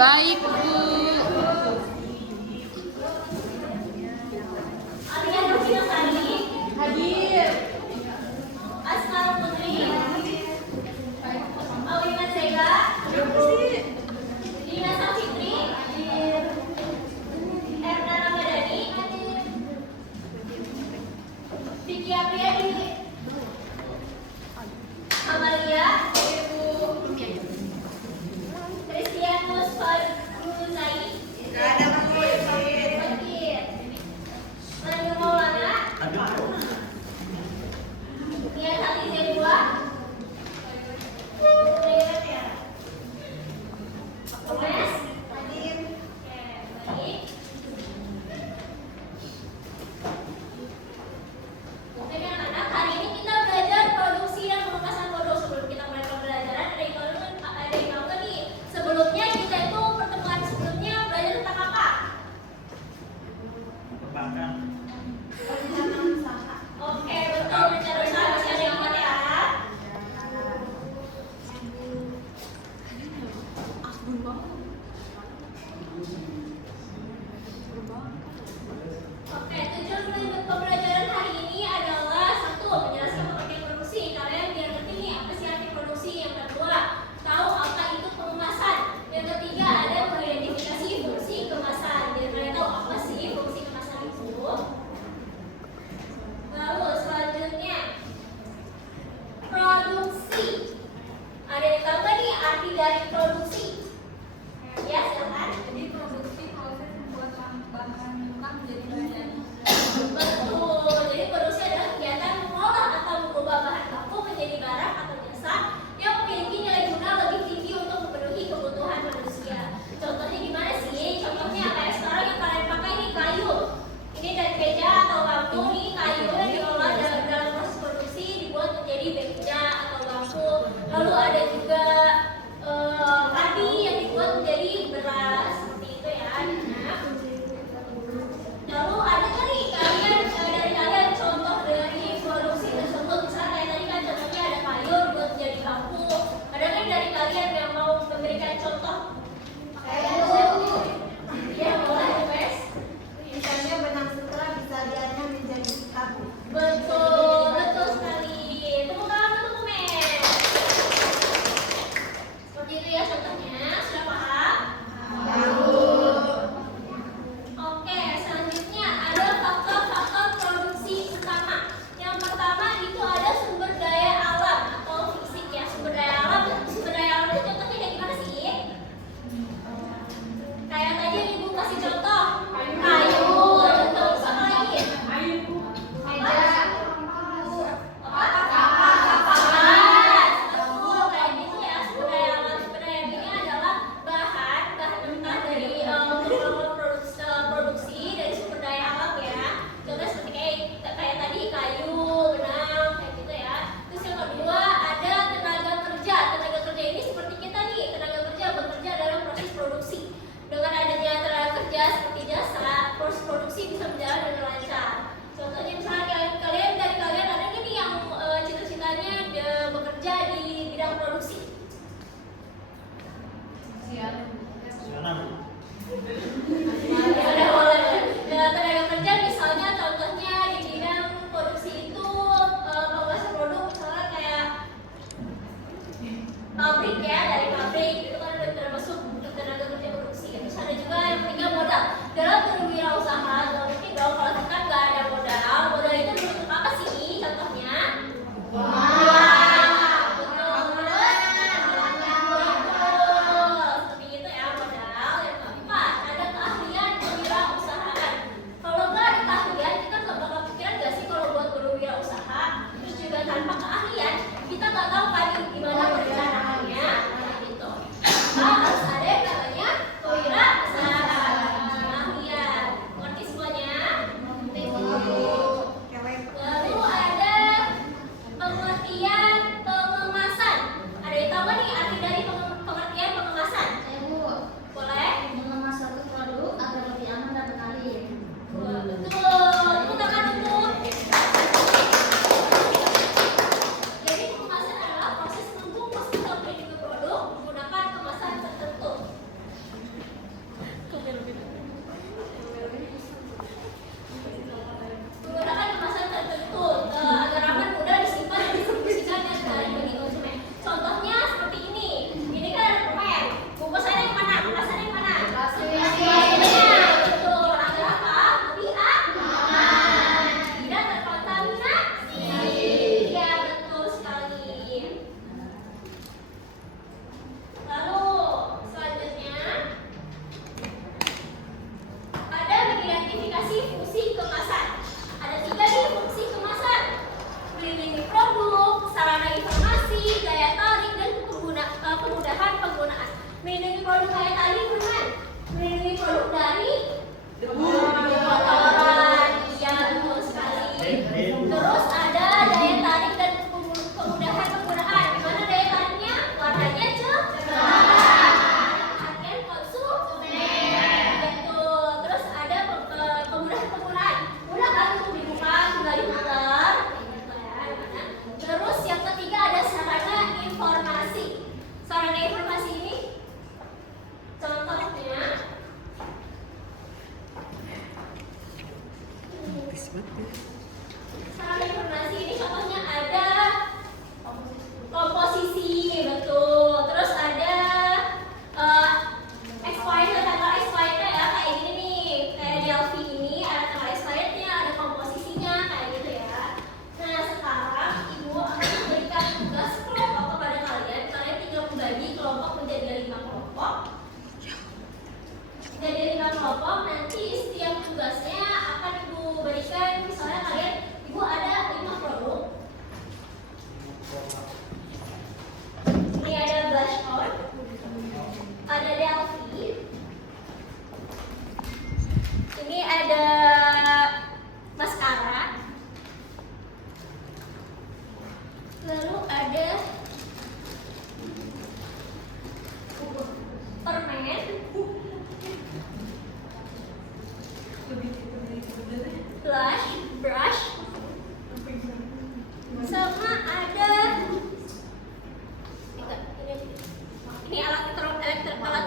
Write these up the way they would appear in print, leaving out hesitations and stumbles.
Baik, Bu. Hadir. Asmara Putri. Awina Sega. Dina Safitri. Erna Ramadhani. Vicky Apriyadi. Amalia. Christianus Faruzai. Manu Maulana. Nia Khadijah dua. Omes. Hadir. Baik. Oke anak-anak, hari ini kita belajar produksi dan pengemasan kodok. Sebelum kita mulai pembelajaran, ada yang tahu nggak nih? Sebelumnya kita itu pertemuan sebelumnya belajar tentang apa? Perbankan. Oke, betul, rencana usaha. Masih ada yang ingat ya? Oke, tujuan pembelajaran hari ini adalah satu, menjelaskan pengertian produksi. Kalian biar ngerti nih apa sih arti produksi. Yang kedua, tahu apa itu pengemasan. Yang ketiga, ada mengidentifikasi fungsi kemasan. Biar kalian tahu apa sih fungsi kemasan itu. Lalu selanjutnya, produksi. Ada yang tahu nggak nih arti dari produksi? Ya, silakan. Jadi produksi proses membuat bahan mentah menjadi bahan. Betul. Jadi produksi adalah kegiatan mengolah atau mengubah bahan baku menjadi barang atau jasa yang memiliki nilai guna lebih tinggi untuk memenuhi kebutuhan manusia. Contohnya gimana sih? Contohnya kayak sekarang yang kalian pakai nih, kayu. Ini dari beja atau bambu nih, kayu yang diolah dalam proses produksi dibuat menjadi beja atau bambu. Lalu ada juga padi yang dibuat menjadi beras, seperti itu ya, anak. Lalu ada nggak nih dari kalian contoh dari produksi tersebut? Misalnya kayak tadi kan contohnya ada kayu buat menjadi bambu. Ada kan dari kalian yang mau memberikan contoh? Ya, boleh, Wes. Misalnya benang sutra bisa dianyam menjadi tabu. Betul, betul sekali. Tepuk tangan untuk Mes. kelompok, nanti setiap tugasnya akan Ibu berikan. Misalnya kalian, Ibu ada 5 produk. Ini ada blush on, ada Delphi, ini ada maskara, lalu ada permen, blush, brush, sama ada ini alat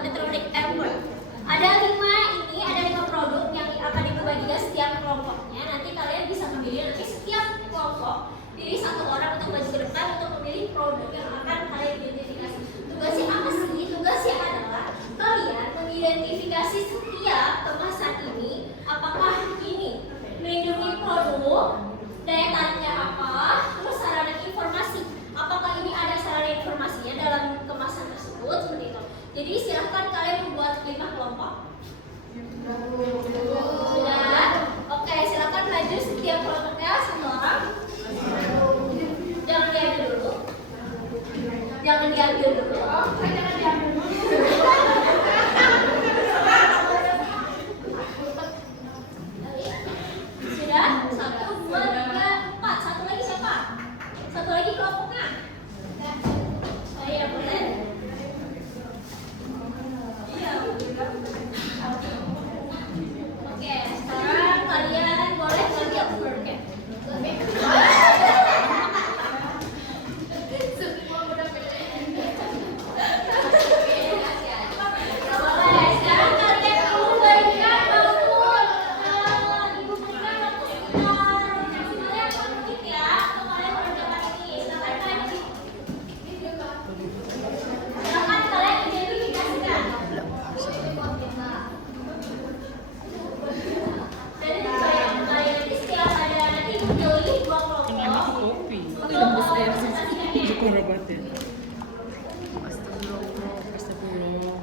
elektronik airport. Ada 5 produk yang akan dibagikan setiap kelompoknya. Nanti kalian bisa memilih, nanti setiap kelompok pilih 1 orang untuk maju ke depan untuk memilih produk yang akan kalian identifikasi. Tugasnya apa sih? Tugasnya adalah kalian mengidentifikasi setiap kemasan ini, apakah ini melindungi produk, daya tariknya apa, terus sarana informasi. Apakah ini ada sarana informasinya dalam kemasan tersebut, seperti itu. Jadi silahkan kalian membuat 5 kelompok. Sudah? Oke, silahkan maju setiap kelompoknya 1 orang. Jangan diambil dulu. Jangan diambil dulu. Jangan diambil dulu. Sudah? 1, 2, 3, 4. Satu lagi siapa? Satu lagi kelompoknya. Saya boleh. Oke, sekarang kalian boleh ngambil worknya. Sekarang kalian perlu berikan waktu, Ibu berikan waktu sekitar 9 menit ya untuk kalian mengerjakan ini. Silakan kalian identifikasikan. Dan yang kalian nanti setelah ada nanti Ibu pilih 2 kelompok. Ini enak kopi. Untuk Lembus air sih. presentasikannya. Cukup rabatin. Astagfirullah.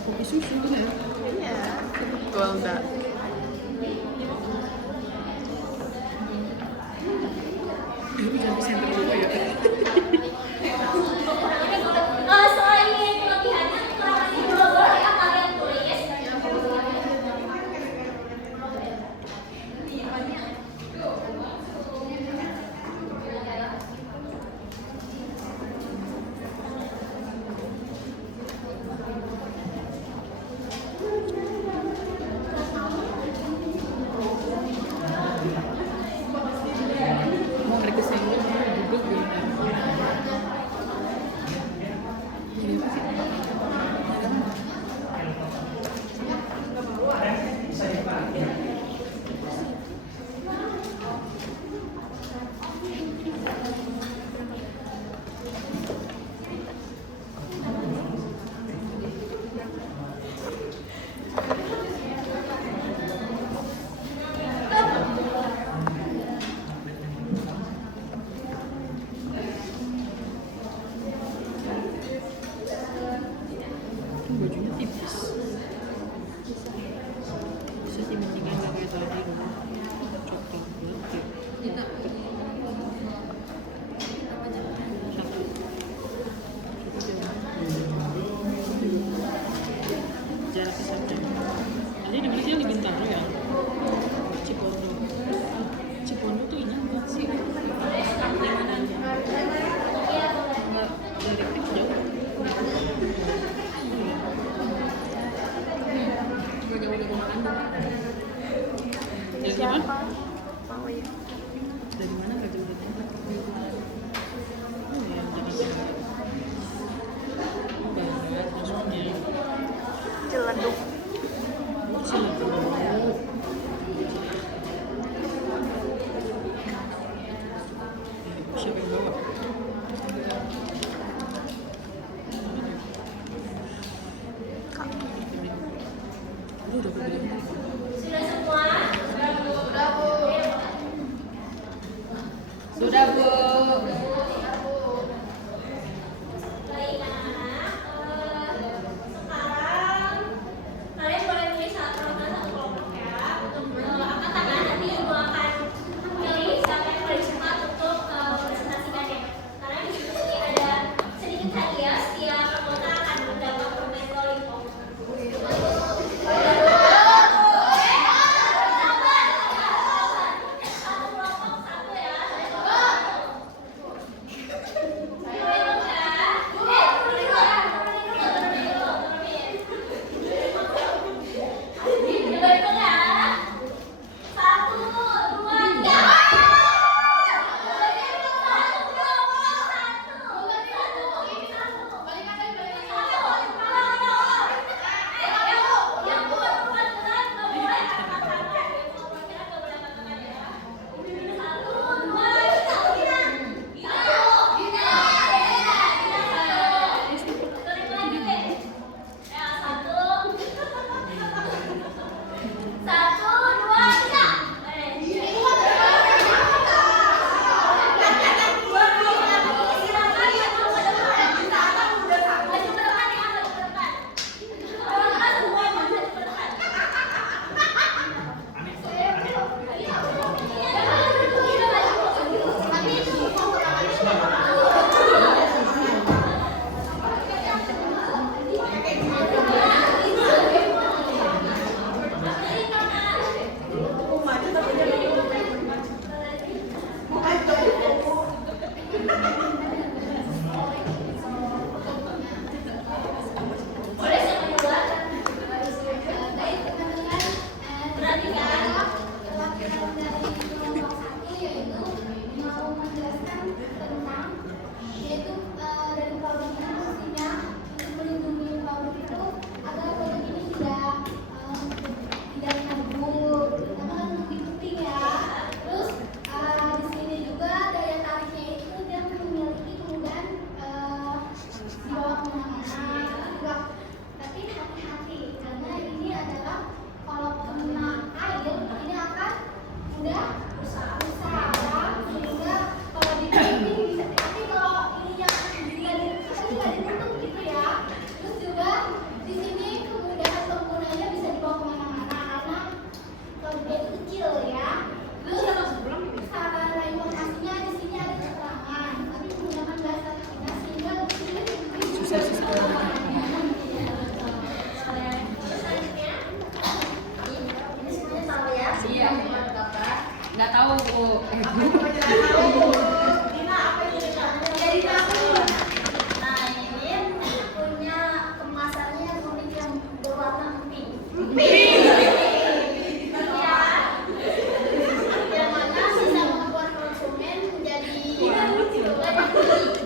Kopi susu ya? Iya, betul Mbak. Ini jangan senter dulu ya. Selain ini kelebihannya kekurangannya juga boleh ya kalian tulis. Nggak ada.